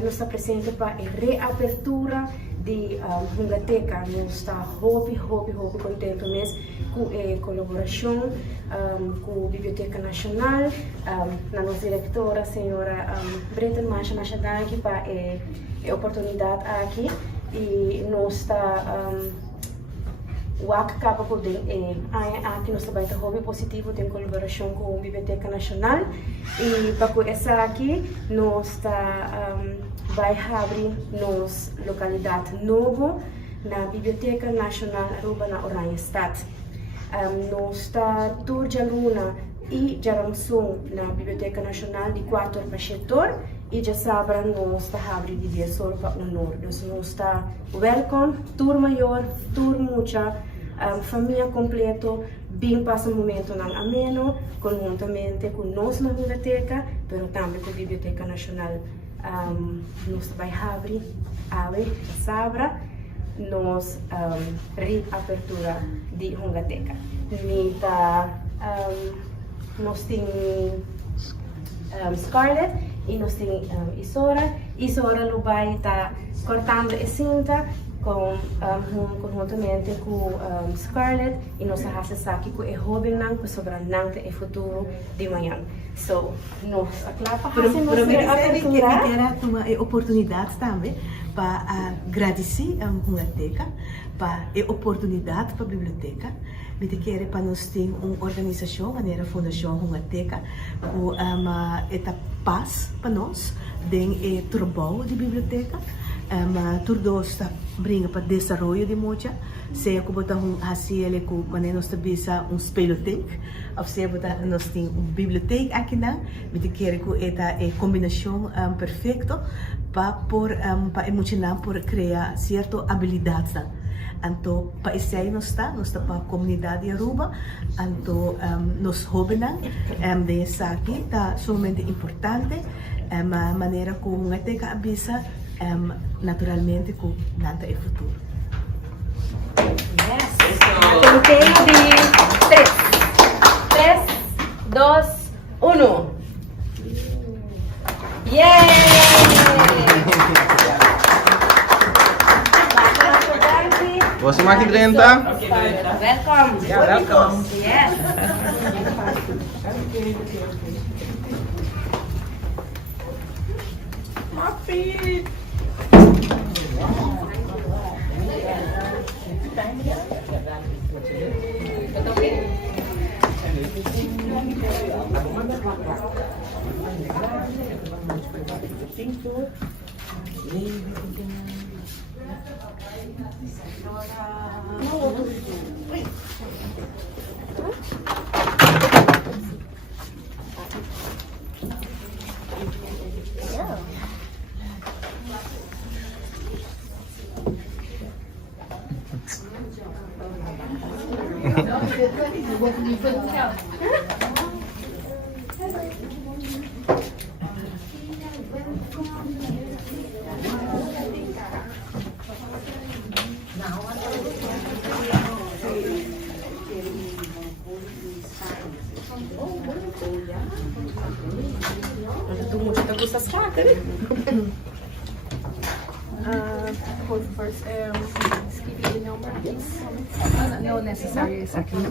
hoje nós está presente para a reabertura de Hungateca. Nós está hope contente mesmo com a colaboração com a Biblioteca Nacional, na nossa diretora, a senhora Breta Masha Machadaki, para a oportunidade aqui. E nós está o acaba por aqui nós trabalhamos hobby positivo em colaboração com a Biblioteca Nacional e para essa aqui nós está vai abrir nos localidade novo na Biblioteca Nacional Aruba na Oranjestad. Nós está tour de aluna e Jaramsung na Biblioteca Nacional de 4 para setor e já sabem nós está abre de 10 horas para 1 hora. Nós está welcome, tour maior, tour mucha, família completo, bem passa um momento não ameno, conjuntamente com nós na biblioteca, mas também com a Biblioteca Nacional. Nós vai abrir, já sabem, nós reapertura de Hungateca. Nós temos Scarlett e nós temos Isora. Isora lo vai estar cortando a cinta conjuntamente com Scarlett e nós fazemos aqui com o hobby para sobrar o futuro de manhã. So, nós fazemos a abertura. Ter uma oportunidade também para agradecer a Hungateca, para a oportunidade para a biblioteca. Me quer para nós ter uma organização, a Fundação Hungateca, com uma paz para nós, de trabalho de biblioteca. Tudo está brinca para desenvolvimento de mocha, seja que botar hasil com maneira nós bisa biblioteca, ou seja botar nós tem biblioteca aqui não, me quer que esta combinação perfeita para emocionar, para criar certa habilidade. Então, para isso aí nós está para a comunidade de Aruba, então nós jovens, dessa aqui está somente importante, a maneira como a teca avisa naturalmente com nada é futuro. Yes. Conteio de 3, 2, 1. Yay! Você mais que 30? Welcome. Yeah, welcome. Yes. Happy. For first, skipping the number, yes. No necessary, exactly.